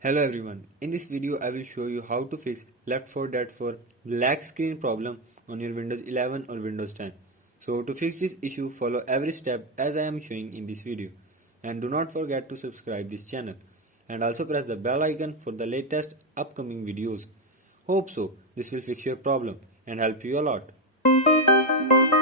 Hello everyone, in this video I will show you how to fix Left 4 Dead 4 black screen problem on your Windows 11 or Windows 10. So to fix this issue, follow every step as I am showing in this video. And do not forget to subscribe this channel. And also press the bell icon for the latest upcoming videos. Hope so, this will fix your problem and help you a lot.